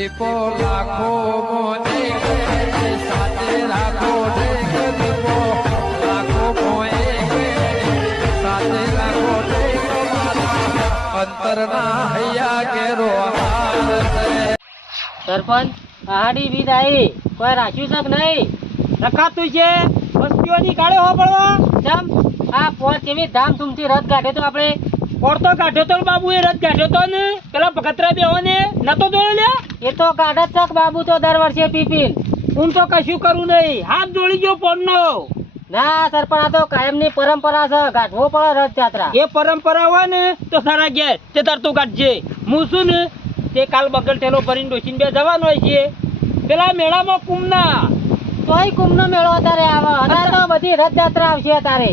દીપો લાખો મોને સાથે રાખો દીપો લાખો મોએ સાથે રાખો અંતરના હૈયા કેરો સરપંચ આહાડી બીજ આવી કોઈ રાખ્યું છે કે નહીં રખાતું છે વસ્તીઓની કાળે હો પડવો જમ આ પોચ એવી ધામધૂમથી રથ કાઢ્યો તો આપણે ઓળતો કાઢ્યો તો બાબુ એ રથ કાઢ્યો તો ને પેલા ભગતરા બેહો ને નતો જોયો લે એ તો કાઢ જ ચક બાબુ તો દર વર્ષે પીપીન હું તો કશું કરું નહીં હાથ જોડી ગયો પોણનો ના સરપંચ આ તો કાયમની પરંપરા છે કાઢવો પડે રથયાત્રા એ પરંપરા હોય ને તો સારા ઘેર તે તાર તું કાઢજે હું શું ને તે કાલ બગલ ઠેલો ભરીને ડોસીને બે જવાનો હોય છે પેલા મેળામાં કુમના તોય કુમનો મેળો અત્યારે આવે અત્યારે તો બધી રથયાત્રા આવશે અત્યારે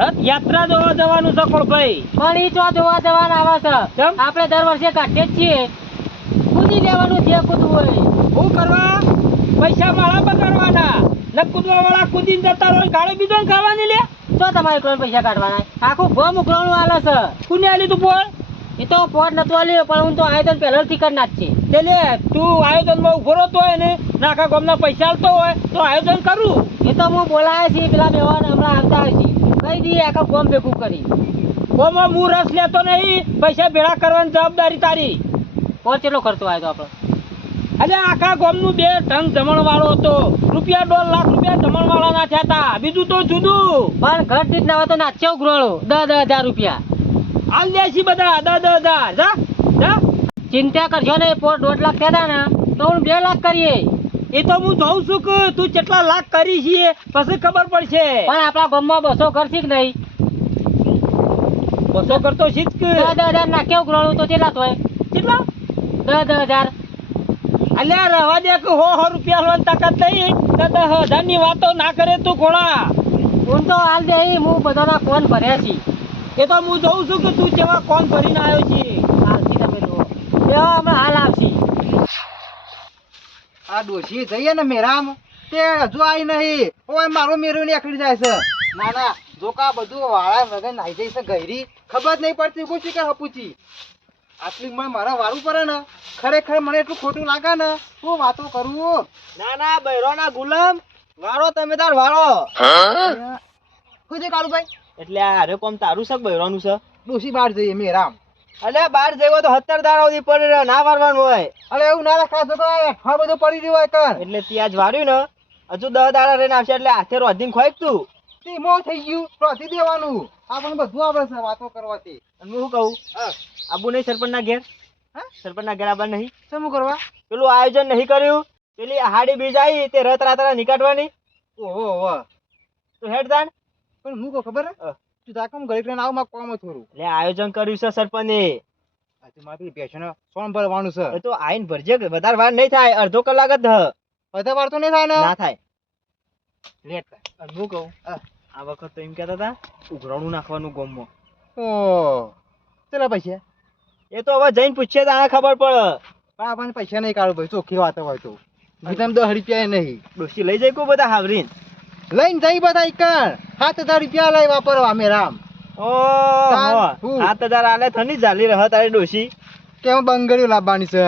રથયાત્રા જોવા જવાનું છે ભાઈ પણ ઈ ચો જોવા જવાનું આવે છે આપણે દર વર્ષે કાઢીએ જ છીએ કૂદી લેવાનું જે કૂદવું હોય શું કરવા પૈસા માળા બગાડવાના ન કૂદવા વાળા કૂદીને જતા રહે ગાળે બીજો ખાવાની લે તો તમારે કોઈ પૈસા કાઢવાના આખું ગોમ ઉઘરાણું આલે છે કોને આલી તું બોલ એ તો પોટ નતો આલ્યો પણ હું તો આયોજન પહેલાથી કરી નાખશે એટલે તું આયોજનમાં ઉભો રહેતો હોય ને આખા ગામના પૈસા આલતો હોય તો આયોજન કરું એ તો હું બોલાય છે પેલા બેવાને હમણાં આવતા હોય છે કઈ દઈએ આખા ગામ ભેગું કરી ગામમાં હું રસ લેતો નહીં પૈસા ભેળા કરવાની જવાબદારી તારી પોટ કેટલો ખર્ચો આવ્યો તો આપણે અરે આખા ગામનું બે ઢંગ જમણ વાળો હતો રૂપિયા 1.5 લાખ રૂપિયા જમણ વાળા ના થયા હતા બીજું તો જુદું પણ ઘર દીઠ ના હોય તો નાચે ઉઘરાણો 10,000 રૂપિયા હાલ દેશી બધા 10,000 જા જા ચિંતા કરજો ને પોર 1.5 લાખ થયા ને તો હું 2 લાખ કરીએ એ તો હું જોઉં છું કે તું કેટલા લાખ કરી છે પછી ખબર પડશે પણ આપણા ગામમાં 200 કરશી કે નહીં 200 કરતો શીખ કે 10,000 નાખે ઉઘરાણું તો કેટલા થાય કેટલા 10,000 અલ્યા રહેવા દે કે 100 રૂપિયા લોન તાકાત નહીં 10,000 ની વાતો ના કરે તું ઘોડા હું તો હાલ દે હું બધાના કોણ ભર્યા છી એ તો હું જોઉં છું કે તું કેવા કોણ ભરીને આવ્યો છે હાલથી તમે જો એવા હમણાં હાલ આવશી આ ડોશી જઈએ ને મેરામ તે હજુ આવી નહીં ઓય મારો મેરો નીકળી જાય છે ના ના જો કા બધું વાળા વગર નાઈ જાય છે ગયરી ખબર નહીં પડતી પૂછી કે હપુચી આટલી મને મારા વાળું પડે ને ખરેખર મને એટલું ખોટું લાગે ને શું વાતો કરું ના ના બૈરોના ગુલામ વાળો તમે તાર વાળો શું છે કાળુભાઈ એટલે અરે કોમ તારું છે બૈરોનું છે ડોશી બહાર જઈએ મેરામ અલે બહાર જઈવો તો 17 દાડા સુધી પડી ના વારવાનું હોય અરે એવું ના રાખા તો હા બધું પડી રહ્યું હોય કર એટલે ત્યાં જ વાર્યું ને હજુ 10 દાડા રહીને આવશે એટલે હાથે રોધીને ખોઈ તું તીમો થઈ ગયું રોધી દેવાનું આપણને બધું આવડે છે વાતો કરવાથી અને હું શું કહું આબુ નહીં સરપંચના ઘેર હા સરપંચના ઘેર આબા નહીં શું કરવા પેલું આયોજન નહીં કર્યું પેલી હાડી બીજ આવી તે રત રાતરા નીકાળવાની ઓહો ઓહો તો હેડ દાન પણ હું કહું ખબર હે તું તાકમ ગરીબ ને આવ માં કોમ થોડું એટલે આયોજન કર્યું છે સરપંચે આજે મારી પેશન સોન ભરવાનું છે તો આઈન ભરજે વધારે વાર નહીં થાય અડધો કલાક જ વધારે વાર તો નહીં થાય ને ના થાય લેટ અને હું કહું આ વખત તો એમ કહેતા હતા ઉઘરાણું નાખવાનું ગોમમાં ઓ ચલા પૈસા એ તો હવે જઈને પૂછીએ તો આને ખબર પડે પણ આપણને પૈસા નહીં કાઢો ભાઈ ચોખ્ખી વાત હોય તો તમે 10 રૂપિયા નહીં ડોસી લઈ જાય કો બધા હાવરીન લઈને જઈ બધા એકર 7,000 રૂપિયા લઈ વાપરવા મે રામ ઓ 7,000 આલે થની ચાલી રહે તારી ડોસી કેમ બંગડીઓ લાવવાની છે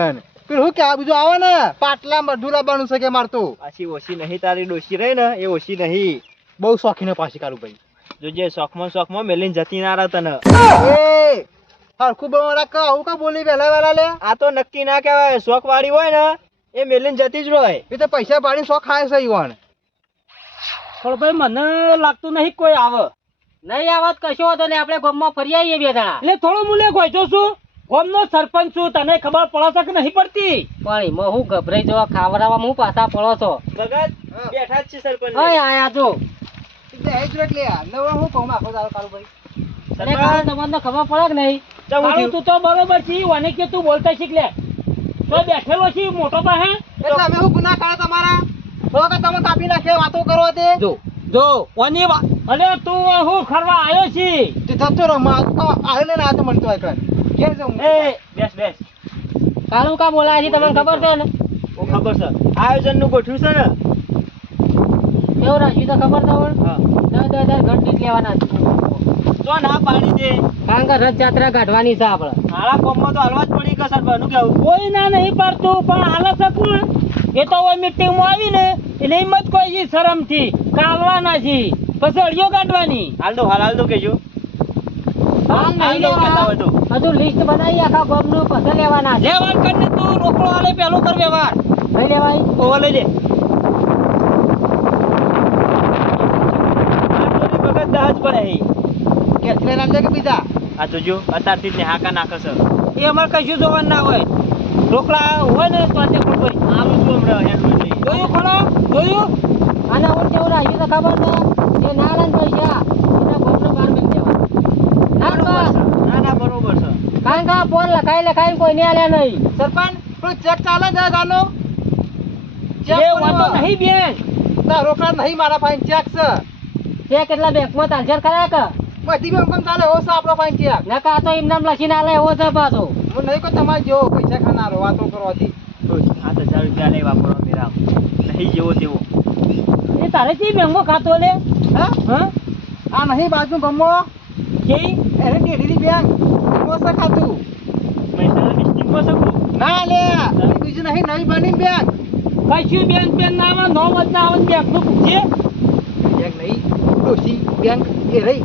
પેલું હું કે આ બધું આવે ને પાટલા બધું લાવવાનું છે કે મારતો પાછી ઓછી નહીં તારી ડોસી રહી ને એ ઓછી નહીં બહુ શોખીને પાછી કાઢું ભાઈ જોજે શોખમાં મેલીને જતી ના રહે તને એ હરખું બહુ રાખ આવું કા બોલી વેલા વેલા લે આ તો નક્કી ના કહેવાય શોખ વાળી હોય ને એ મેલીને જતી જ રહે એ તો પૈસા પાડીને શોખ ખાય છે ઈવન પણ ભાઈ મને લાગતું નહીં કોઈ આવે નહીં આવત કશો હતો ને આપણે ગામમાં ફરી આવીએ બે જણા એટલે થોડું મુલે ગોઈતો છું ગામનો સરપંચ છું તને ખબર પડે છે કે નહીં પડતી પણ એમાં હું ગભરાઈ જવા ખાવડાવવામાં હું પાછા પડો છો ભગત બેઠા જ છે સરપંચ ઓય આયા જો બે જ રખ લે નવો હું કહું આખો દારો કાળુ ભાઈ તમને ખબર પડે કે નહીં કાળુ તું તો બરોબર છે ઓને કે તું બોલતા શીખ લે તો બેઠેલો છે મોટો તો હે એટલે અમે હું ગુનાહ કરે તમારા તો કે તમે કાપી નાખે વાતો કરો તે જો ઓની અરે તું હું ખરવા આવ્યો છે તે થતો રમા આલે ને આ તો મનતો આય કર કે જો એ બેસ કાળુ કા બોલાય છે તમને ખબર છે ને ઓ ખબર છે આયોજન નું ગોઠવ્યું છે ને કેવું રાશી તો ખબર છે હા 10,000 ઘંટી લેવાના તો ના પાડી દે કારણ કે રથયાત્રા કાઢવાની છે આપણે હાલા કોમમાં તો હાલવા જ પડી કે સરપંચ નું કેવું કોઈ ના નહીં પડતું પણ હાલત એ તો હવે મીટિંગમાં આવીને એને એમ જ કોઈ છે શરમથી કાલવાના છે પછી અડિયો કાઢવાની હાલ દો કેજો હાલ નહીં લેવા. હજુ લિસ્ટ બનાવી આખા ગામનું પછી લેવાના છે. વ્યવહાર કરીને તું રોકડો હાલે પેલો કર વ્યવહાર લઈ લેવાય ઓવા લઈ લે વખત દહજ પડે હે કેટલે નામ છે કે બીજા આ તો જો અત્યારથી જ ને હાકા નાખે છે એ અમારે કશું જોવાનું ના હોય રોકડા હોય ને તો આજે ખબર આવું છું હમણાં હેડવું લઈ જોયું ખરો જોયું અને હું કેવું રાખ્યું તો ખબર ને એ ના લઈને પૈસા એના ગોમનો બહાર મેં દેવા ના બરોબર છે કારણ કે ફોન લખાઈ કોઈ ને આલ્યા નહીં સરપંચ પેલું ચેક ચાલે છે ગાનો એ વાતો નહીં બેન ના રોકડા નહીં મારા ફાઈન ચેક છે તે કેટલા બેંકમાં ટ્રાન્સફર કરાયા કે બધી બેંકમાં ચાલે એવો છે આપણો ફાઈન ચેક નકા તો એમ નામ લખીને આલે એવો છે પાછો હું નહીં કોઈ તમારે જેવો પૈસા ખાનારો વાતો કરવાથી 7,000 રૂપિયા લઈ વાપરવા મેરા નહીં જેવો તેવો એ તારે કઈ બેંકમાં ખાતો લે હા હા આ નહીં બાજુ ગમો કઈ એને ડેડીની બેંક એમાં છે ખાતું મહેસાણા ડિસ્ટ્રિક્ટમાં શકું ના લે બીજું નહીં નવી બની બેંક કશું બેંક ના આવે નો મત ના આવે બેંક નું પૂછે બેંક નહીં ડોશી બેંક એ રહી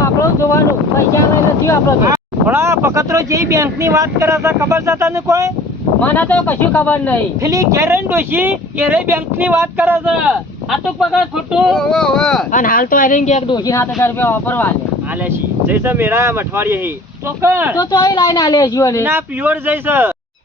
આપણું જોવાનું પૈસા લઈ નથી આપણો થોડા પકતરો જે બેંક ની વાત કરે છે ખબર છે તને કોઈ મને તો કશું ખબર નહીં પેલી ગેરંટી ડોશી એ રે બેંક ની વાત કરે છે આ તો પકડ ખોટું અને હાલ તો આઈને કે ડોશી 7,000 રૂપિયા વાપરવા લે આલે છી જઈશ મેરા મઠવાડીએ હે તો તો એ લાઈન આલે છે ઓલે ના પ્યોર જઈશ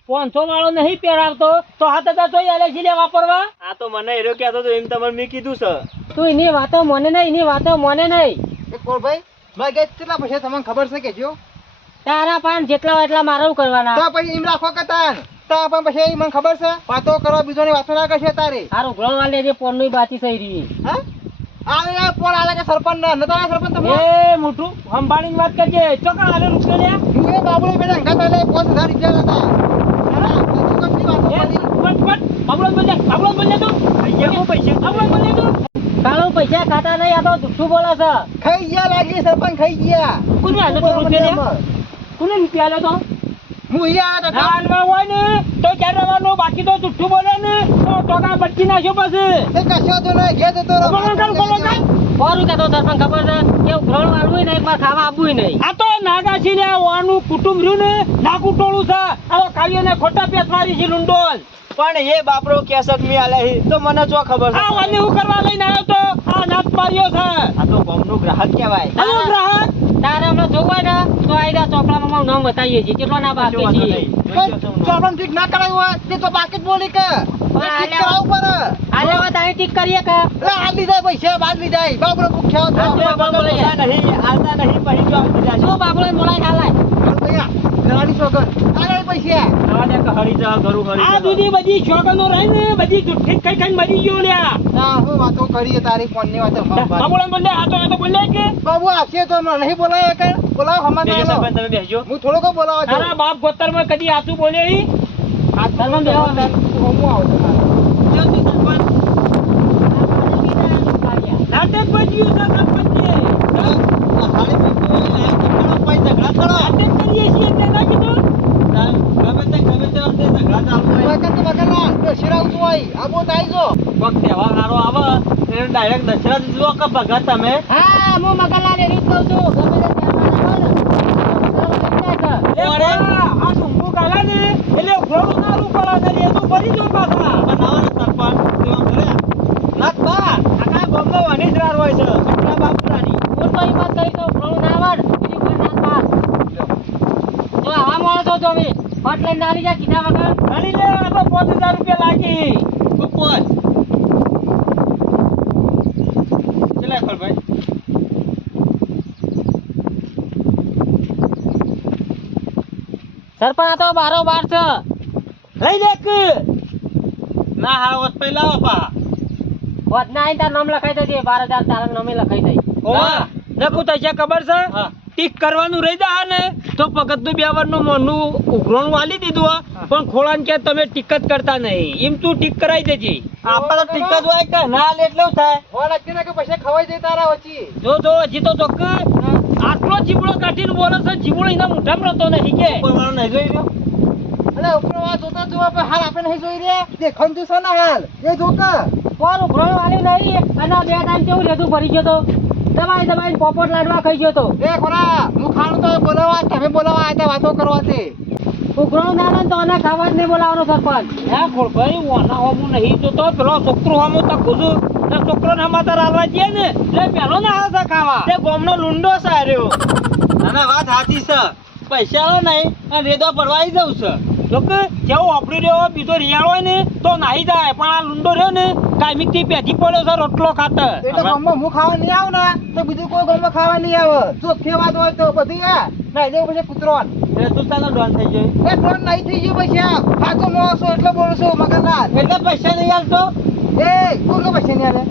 500 વાળો નહીં પહેરાવતો તો 7,000 તો આલે છે લે વાપરવા આ તો મને એરો કહેતો તો એમ તમને મેં કીધું છે તું એની વાતો મને નહીં એની વાતો મને નહીં એ કોળભાઈ મેં કે કેટલા પૈસા તમને ખબર છે કે જો તારા પાન જેટલા હોય એટલા મારું કરવાના તો પછી એમ રાખો કે તાન તા પણ પછી મને ખબર છે વાતો કરવા બીજોની વાતો ના કરશે તારે સારું ગ્રોણ વાલે જે પોન ની બાતી થઈ રહી હા આલે યાર પોળ આલે કે સરપંચ ના નતા સરપંચ તમે એ મોટું સંભાળીને વાત કરજે ચોકડા આલે રૂપિયો લે હું એ બાબુની બેટા અંગા તાલે 5,000 રૂપિયા હતા હા બધું કઈ વાતો કરી બાબલો બોલે તું અહીંયા પૈસા બાબલો બોલે તું કાળો પૈસા ખાતા નહીં આ તો જુઠ્ઠું બોલે છે ખાઈ ગયા લાગી સરપંચ ખાઈ ગયા કોને આલે તો રૂપિયા લે કોને રૂપિયા લે તો હું અહીંયા હતા હાલવા હોય ને તો ક્યારે રહેવાનું બાકી તો જુઠ્ઠું બોલે ને તો ટોકા બચી નાખ્યો પછી એ કશો તો નહીં ઘેર જતો રહો કોરું કહેતો સરપંચ ખબર છે કે ગ્રોણ વાળવું નહીં મારે ખાવા આપવું નહીં આ તો નાગાસી ને વાનું કુટુંબ રહ્યું ને નાગુ ટોળું છે આવો કાળીઓને ખોટા પેટવારી છે લુંડોલ પણ એ બાપરો કેસક મી આલે હે તો મને જો ખબર છે આ વાને હું કરવા લઈને આવ્યો તો આ નાત માર્યો છે આ તો ગામનો ગ્રાહક કહેવાય આનો ગ્રાહક તારે હમણાં જોવાય ને તો આઈડા ચોપડામાં મારું નામ બતાવીએ છીએ કેટલો ના બાકી છે ચોપડમ ઠીક ના કરાયું હોય તે તો બાકી જ બોલી કે ઠીક કરાવવું પડે આલે વાત આઈ ઠીક કરીએ કે એટલે આ લીધા પૈસા બાદ લીધા બાબરો ભૂખ્યા હતો આપણે બાપરો નહીં આલતા નહીં પછી જો આપી જો જાજો બાબુને બોલાય હાલાય ઘરાની છોકર આગળ પૈસા આને કહડી જા ઘરું આ ઘરી દૂધી બધી શોગનો રહી ને બધી જુઠ્ઠી ખાઈ ખાઈને મરી ગયો લ્યા ના હું વાતો કરીએ તારી ફોન ની વાતો બાબુને બોલે આ તો બોલે કે બાબુ આવશે તો હમણાં નહીં બોલાય કે બોલાવો હમણાં બેજો ચાલો. સરપંચ તમે બેસજો હું થોડો કો બોલાવા જાઉં. તારા બાપ ગોતરમાં કદી આસુ બોલે ઈ આ સરપંચ બેહો ને. હું આવું તમારે. જો તું સરપંચ નાટક બજ્યું છે સરપંચે હાલે પીતો આ તમારો પૈસા ઝઘડા કરો નાટક કરીએ છીએ એટલે ના કીધું ગમે તે વખતે ઝઘડા ચાલુ હોય બકર તો બકરના, તો શિરાવું છું આઈ. આ બોટ આઈ જો. વખત તહેવાર હારો આવે એટલે ડાયરેક્ટ દશેરા દીધો કે ભગત તમે હા હું મગનલાલ એવી જ કહું છું ગમે તે તહેવાર આવે ને આ ટુંબુ કાલા ને એટલે ઘોડું નારું પડે ને એ તો ફરી જો પાછા બનાવો ને સરપંચ તેવા ઘરે નાથ બા આખા ગામનો વનેસરાર હોય છે આપણા બાપુરાની હું તો ઈ વાત કરી તો ઘોડું ના આવડ બીજી કોઈ ના પાસ જો આવા માણસો જો અમે ફટ લઈને નારી જા કીધા વગર ઘણી લે આ તો 5,000 રૂપિયા લાગી તું પોચ ચલા ખલભાઈ સરપંચ આ તો બારો બાર છે લઈ લે કે ના હાવત પહેલા પા વધ ના આઈને તાર નામ લખાઈ દેજે 12,000 તારા નામે લખાઈ દઈ ઓવા નકુ તો છે ખબર છે હા ટીક કરવાનું રહી જા ને તો પગતનું બેવરનું મોનું ઉઘરોણું આલી દીધું પણ ખોળાને કે તમે ટીક જ કરતા નહીં એમ તું ટીક કરાઈ દેજે આપણે તો ટીક જ હોય કે ના લે એટલું થાય ફોન આપી ને કે પૈસા ખવાઈ દે તારા વચ્ચે. જો જો હજી તો ચોક આટલો જીબડો કાઢીને બોલે છે જીબડો એના મોઢામાં રહેતો નહીં કે કોઈ મારો નહીં જોઈ ગયો અરે ઉપરો વાત જોતા જોવા પણ હાલ આપણે નહીં જોઈ રહ્યા દેખાતું છે ને હાલ એ જોકા કોણ ઉઘરાણું આલ્યું નહીં અને આ બે ટાઈમ કેવું રેતું ભરી ગયો તો દબાઈ પોપટ લાડવા ખાઈ ગયો તો એ ખોરા હું ખાણું તો બોલાવા તમે બોલાવા આવ્યા હતા વાતો કરવા તે ઉઘરાણું ના આવે ને તો આને ખાવા જ નહીં બોલાવવાનો સરપંચ. હે ખોળભાઈ ઓના હોમું નહીં જોતો પેલો છોકરો હોમું તકું છું ને છોકરોને સમાચાર આલવા જઈએ ને એટલે પેલો ના આવે છે ખાવા તે ગોમનો લુંડો છે આર્યો ના વાત સાચી છે પૈસા લો નહીં અને રેદો ભરવા આવી જવું છે જોકે જેવો વાપરી રહ્યો બીજો રિયાળ હોય ને તો નાહી જાય પણ આ લુંડો રહ્યો ને કાયમિક થી પેઢી પડ્યો છે રોટલો ખાતર એટલે ગામમાં હું ખાવા નહીં આવું ને તો બીજું કોઈ ગામમાં ખાવા નહીં આવે ચોખ્ખી વાત હોય તો બધું આ નહીં દેવું પછી કૂતરો એટલે તું તાનો ડોન થઈ ગયો એ ડોન નહીં થઈ ગયું પૈસા સાચો માણસો એટલે બોલું છું મગનલાલ એટલે પૈસા નહીં આલતો એ કોણ કે પૈસા નહીં આલે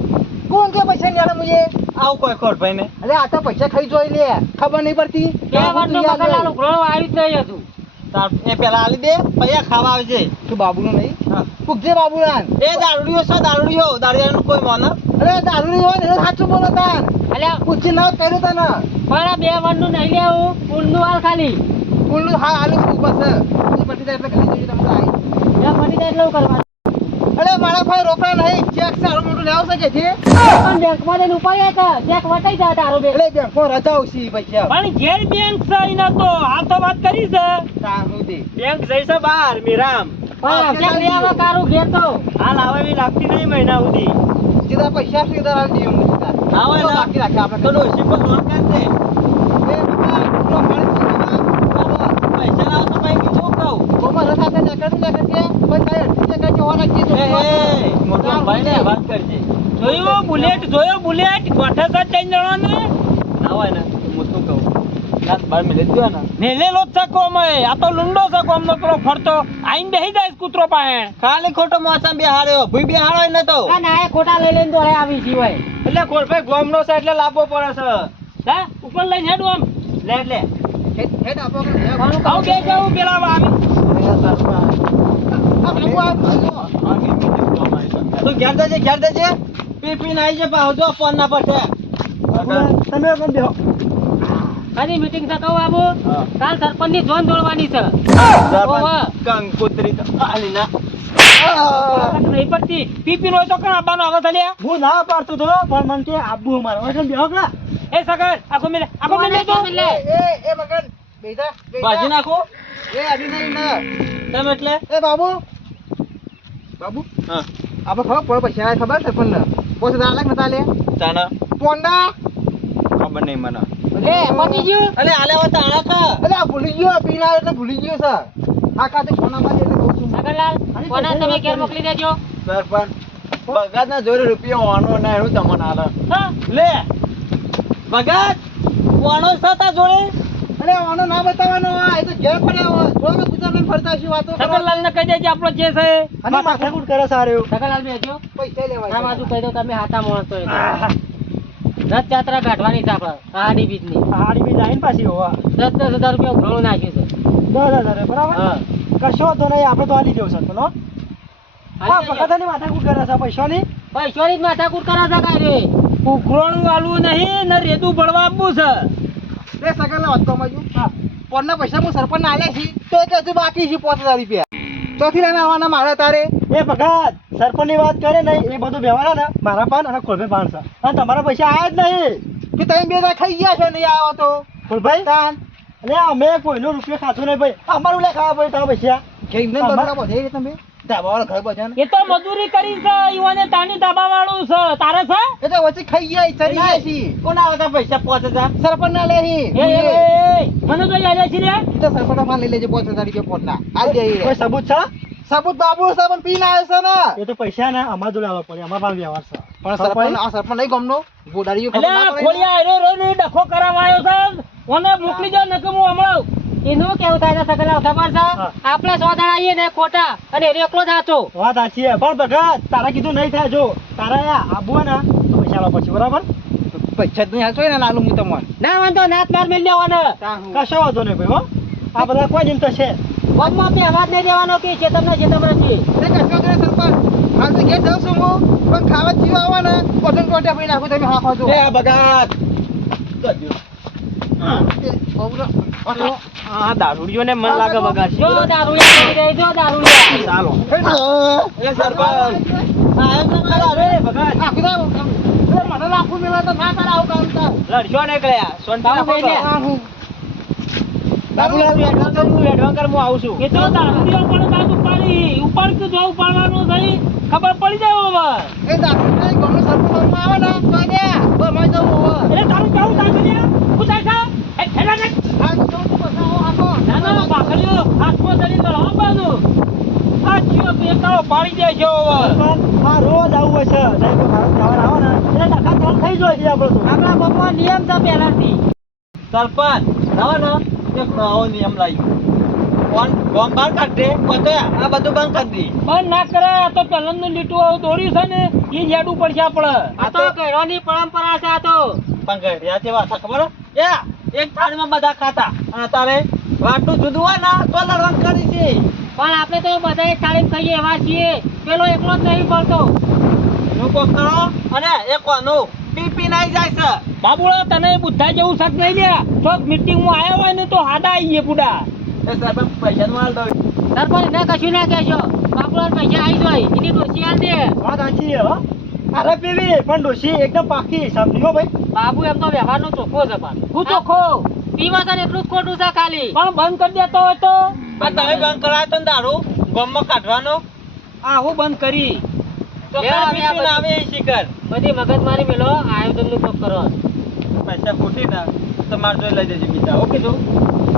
કોણ કે પૈસા નહીં આલે મુજે આવું કોઈ ખોળભાઈ ને અરે આ તો પૈસા ખાઈ જોઈ લે ખબર નહીં પડતી બે વારનું મગનલાલ ઉઘરાણું આવ્યું જ નહીં હતું. એ પેલા આલી દે પૈયા ખાવા આવજે તું બાબુનો નહીં હા. પૂછજે બાબુલાલ એ દારૂડિયો છે દારૂડિયાનું કોઈ માને અરે દારૂ નહીં હોય ને એ સાચું બોલો તાર અલ્યા પૂછી ના કર્યું તને પણ આ બે વારનું નહીં લેવું ઊંડનું હાલ ખાલી કુલ્લું હા હાલું છું બસ એ પટી જાય એટલે ખાલી જોઈએ તમને આવી બે પટી જાય એટલે એવું કરવાનું. અરે મારા ભાઈ રોકડા નહીં ચેક સારું મોટું લેવું શકે છે પણ બેંકમાં જઈને ઉપાડ્યા હતા ચેક વટાઈ જાય તારો બેંક. એટલે બેંકમાં રજા આવશે પૈસા પણ ઘેર બેંક છે એના તો આ તો વાત કરી છે તારું દે બેંક જઈ છે બહાર મીરામ પણ ચેક લઈ આવા કારું ઘેર તો હાલ આવેલી લાગતી નહીં મહિના સુધી સીધા પૈસા સીધા હાલ દઈએ હું સીધા આવે તો ને. બાકી રાખે આપણે તો ડોશી પર લોન કાઢ દે એ બધા ઉપરો પાણી પીવા. પૈસા ના આવે તો કઈ બીજું કહું ઓમાં રજા કરે છે પણ કાંઈ અડધી જગ્યાએ જોવા નાખીએ તો મોટો ભાઈ ને વાત કરજે જોયો બુલેટ ગોઠે છે ત્રણ જણા ને ના હોય ને તો હું શું કહું રાત બાર મિલે ગયો ને મેલેલો જ છે કોમે આ તો લુંડો છે કોમનો પેલો ફરતો આઈને બેહી જાય કૂતરો પાસે ખાલી ખોટો મોસમ બેહાડ્યો ભૂઈ બેહાડ્યો ને તો ના ના એ ખોટા લઈ લઈને દોડે આવી છી હોય. એટલે ખોરભાઈ ગોમનો છે એટલે લાવવો પડે છે હા ઉપર લઈને હેડું આમ લે હેડ આપો કે હે કોનું આવું કે કેવું પેલા આવી આપણે તું ઘેર દેજે પી નાઈ જે પાહો જો ફોન ના પડે તમે પણ બેહો આની મીટિંગ છે કહું આબુ હા. કાલ સરપંચ ની જોન દોડવાની છે. ઓહો. કંકોત્રી તો આલી ના નહીં પડતી પીપી હોય તો કણ આવવાનો આવે છે લ્યા? હું ના પાડતો તો પણ મને કે આબુ અમારો એટલે બેહો કે એ સગર આખો મિલે તો એ મગન બેજા ભાજી નાખો એ આડી નહીં ના તમે એટલે એ બાબુ હા આપણે ખબર પડે પૈસા ખબર છે પણ પોતે દાળ લાગ નતા લે તાના પોંડા ખબર નહીં મને લે પતી ગયું. અલે આલે વા તાણા કા અરે આ ભૂલી ગયો પીના એટલે ભૂલી ગયો છે આ કાતે ફોના માં એટલે કહું છું નગરલાલ કોના તમે ઘેર મોકલી દેજો. સરપંચ ભગત ના જોડે રૂપિયા વાણો ના એનું તમને આલે હા લે ભગત વાણો સાતા જોડે અરે આનો ના બતાવવાનો આ એ તો ઘેર પડ્યા હોય જોને ગુજરાતમાં ફરતા છે વાતો કરો સકલલાલ ને કહી દેજે આપણો જે છે અને માથાકૂટ કરે સારું નગરલાલ બેજો પૈસા લેવા આ બાજુ કહી દો તમે હાથા માણસો છો એટલે. રથયાત્રા કાઢવાની છે આપણે પહાડી બીજની. હાડી બી જાય ને પાછી હોવા 10,000 રૂપિયા ઉઘરાણું નાખ્યું છે. 10,000 બરાબર હા કશો તો નહીં આપણે તો આલી દેવું સરપંચ હો હાલી જજો. ભગતની માથાકૂટ કરે છે પૈસાની પૈસાની જ માથાકૂટ કરે છે કાંઈ રે. ઉઘરાણું આલવું નહીં ને રેતું ભરવા આપવું છે લે સગલ ના વાત તો મજુ પોરના પૈસા હું સરપંચ ને આલ્યા છી તો કે હજુ બાકી છે 5,000 રૂપિયા ચોથી લઈને આવવાના મારા તારે એ ભગત સરપંચ ની વાત કરે નહીં એ બધું વ્યવહાર ને મારા પાન અને ખોલભે પાન છે અને તમારા પૈસા આયા જ નહીં કે તમે બે જણા ખાઈ ગયા છો નહીં આવો તો ખોલભાઈ તાન અરે અમે કોઈનો રૂપિયો ખાતો નહીં ભાઈ અમારું લે ખાવા પડે તારા પૈસા કે ઇમને બગડા બધે તમે ધાબાવાળા ઘર બજાને એ તો મજૂરી કરી છે યુવાને તાની દાબા વાળું છે તારે છે એ તો વચ્ચે ખાઈ ગયા ચરી ગયા છી કોણ આવે તા પૈસા 5,000 સરપંચ ના લે હી મને તો યાદ છે રે તો સરપંચ માં લઈ લેજે 5,000 રૂપિયા પોતના આલ દે કોઈ સબૂત છે સબૂત બાબુ સાહેબ પીને આવ્યો છે ને એ તો પૈસા ને અમાર જોડે આવવા પડે અમાર પાસે વ્યવહાર છે પણ સરપંચ આ સરપંચ નહીં ગમનો ગોડારીઓ એટલે આ ખોલિયા આર્યો રો ને ડખો કરાવાયો છે ઓને મોકલી દો નકે હું હમણાં એનું કેવું થાય છે સગલા ખબર છે હા. આપણે 100 જણા આવીએ ને ખોટા અને એ એકલો જ હાચો. વાત સાચી છે પણ ભગત તારા કીધું નહીં થાય જો તારા આબુ ને તો પૈસા આલો પછી બરાબર પૈસા જ નહીં હાલતો ને નાલું હું તમને ના વાંધો નાથ માર મેલ લેવાનો. કશો વાંધો નહીં ભાઈ હો આ બધા કોઈ ચિંતા છે વનમાં તે અવાજ નહીં દેવાનો કે છે તમને છીએ. કશો કરે સરપંચ હાલ તો ઘેર જાઉં છું હું પણ ખાવા જીવા આવવા ને પતંગ ટોટ્યા પડી નાખું તમે હા ખાજો એ ભગત આ દારૂડિયોને મન લાગે બગાડશે. જો દારૂડિયા થઈ જાય, જો દારૂડિયા. ચાલો એ સરપંચ સાહેબ ને ખરા રે ભગત મને લાખું મેળા તો ના કરાવ કામ તો લડશો ને કળ્યા સોનતા બાબુ ભાઈ બાબુલાલ એડવાન્કર હું આવું છું. એ તો દારૂડિયા પણ દાંત ઉપાડી ઉપાડતું જો ઉપાડવાનું થઈ ખબર પડી જાય હવે. એ દાખલ નહીં ગમે સરપંચ આવે ને તો દે બમાઈ દઉં હવે એટલે તારું કેવું થાય છે શું થાય છે એ ખેલા ને આ તો બસાવો આખો ના ના બાકરીઓ હાથમાં ધરી લડવા બાજુ આ જીવ બેતાળો પાડી દે છે હવે. આ રોજ આવું હશે નહીં તો ભારત જવાના આવો ને એટલે ટકા ચાલ થઈ જાય છે આપણે તો. આપણા બાપા નિયમ છે પહેલાથી. સરપંચ આવો ને એક નવો નિયમ લાવી કોણ ગોમ બહાર કાઢ દે તો આ બધું બંધ કરી દે. બંધ ના કરે આ તો પહેલાનું લીટું દોડ્યું છે ને એ જેડું પડશે આપણે. આ તો કહેવાની પરંપરા છે આ તો. પણ ઘડિયા જેવા હતા ખબર હે? એક થાળીમાં બધા ખાતા અને તારે વાટું જુદું હોય ને તો લડવાનું કરી છે. પણ આપણે તો બધા એક થાળીમાં ખાઈએ એવા છીએ પેલો એકલો જ નહીં પડતો. નું કોક કરો અને એક કોનું પી નાઈ જાય છે. બાબુળો તને બુદ્ધા જેવું શક નહીં લ્યા તો મીટિંગમાં આવ્યા હોય ને તો હાડા આવીએ પૂડા. એ સરપંચ પૈસા માલ દો. સરપંચ એને કશું ના કહેશો બાબુળો પૈસા આવી જાય એની ડોસી આલ દે. વાત સાચી હો. અરે પીવી પણ ડોશી એકદમ પાકી સમજો ભાઈ. બાબુ એમ તો વ્યવહારનો ચોખ્ખો છે પણ હું ચોખ્ખો પીવા છે ને એટલું જ ખોટું છે ખાલી. પણ બંધ કરી દેતો હોય તો આ તમે બંધ કરાય તો ને દારૂ ગોમમાં કાઢવાનો આ હું બંધ કરી તો લે, કાંઈ હવે આ બીજું ના આવે એ શિખર. બધી મગજમારી મેલો આયોજન નું કોક કરો. પૈસા ખોટી ના તો માર જોઈ લઈ જજો બીજા ઓકે જો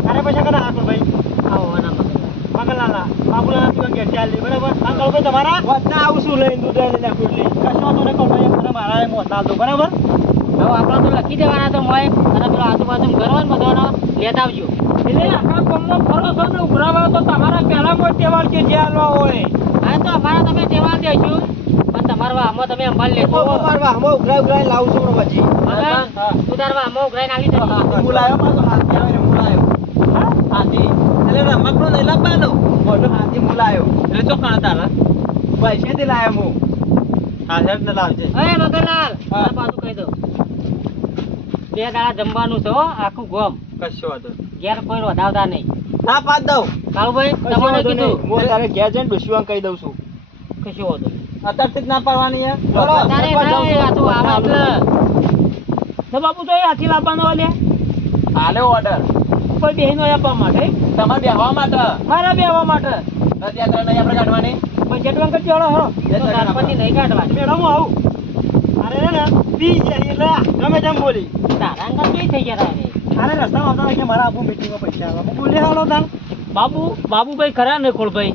અરે પૈસા કદા હાકું ભાઈ આવો આના મગજ મગલાલા બાબુલાલ તું ઘેર ચાલ લે બરાબર અંકલ ભાઈ તમારા વાત ના આવું છું લઈને દૂધ લઈને કુટલી કશો તો ને કહો ભાઈ મને મારા મોત ના દો બરાબર. હવે આપણા તો લખી દેવાના તો મોય અને પેલો આજુબાજુ ઘર હોય ને બધાનો લેતા આવજો. એટલે આખા ગામમાં ફરો છો ને ઉભરાવા તો તમારા પહેલા મોય તહેવાર કે જે હાલવા હોય હા તો અમારા તમે તહેવાર દેશું પણ તમારા આમાં તમે અંભાળ લેશો. મારવા હમો ઉઘરાઈ લાવું છું પછી તું તારવા આમાં ઉઘરાઈને આવી જજો. બોલાયો પાછો હાથી આવે ને બોલાયો હાથી એટલે રમકડો નહીં લાવવાનો મોટો હાથી બોલાયો એટલે ચોખાણા તારા પૈસેથી લાયો હું હા હેડ ને લાવજે. અરે મગનલાલ આ પાછું કહી દઉં 2 દાડા જમવાનું છે હો આખું ગોમ કશો વાંધો ઘેર કોઈ વધાવતા નહીં. ના પાડ દઉં કાળુભાઈ તમને કીધું હું તારે ઘેર જઈને ડુસ્યુઆ કહી દઉં છું કશું હોતું નહીં. અત્યારથી જ ના પાડવાની યાર તારે ના આ તો આવે એટલે તો બાપુ તો એ હાથી લાવવાનો લે હાલે ઓર્ડર કોઈ બહેનો આપવા માટે તમારે બેહવા માટે મારા બેવા માટે રથયાત્રા નહીં આપણે કાઢવાની બજેટ વગર ચડો હરો સરપંચી નહીં કાઢવાની. મેડમ આવું અરે ને પી જાય એટલે ગમે તેમ બોલી તારા અંગત કેવી થઈ ગયા રે અરે રસ્તામાં આવતા કે મારા આપું મીટિંગમાં પૈસા આલો હું બોલે હાલો તાન બાબુભાઈ ખરા ને ખોળભાઈ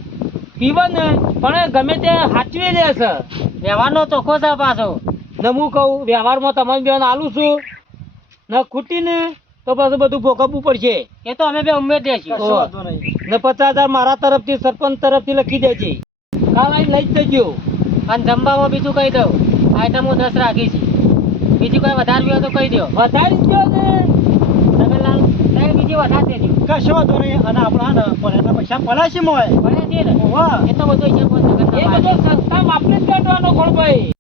પીવા ને પણ ગમે તે સાચવી લે છે વ્યવહારનો ચોખ્ખો છે પાછો ને હું કહું વ્યવહારમાં તમારે બેન આલું છું ને ખૂટી ને તો પાછું બધું ભોગવવું પડશે એ તો અમે બે ઉમેર દેશું કશો વાંધો નહીં ને 50,000 મારા તરફથી સરપંચ તરફથી લખી દેજે કાલ આવીને લઈ જ જજો. અને જમવામાં બીજું કહી દઉં આઈટમો 10 રાખી છે બીજી કોઈ વધારવી હોય તો કહી દો વધારી દો ને જગનલાલ નહીં બીજી વધારી દેજો. કશો વાંધો નહીં અને આપણા ને પણ એના પૈસા પડાશે મોય ભલે છે ને વાહ એ તો બધો હિસાબ એ બધો સંસ્થા આપણે જ કાઢવાનો ખોળભાઈ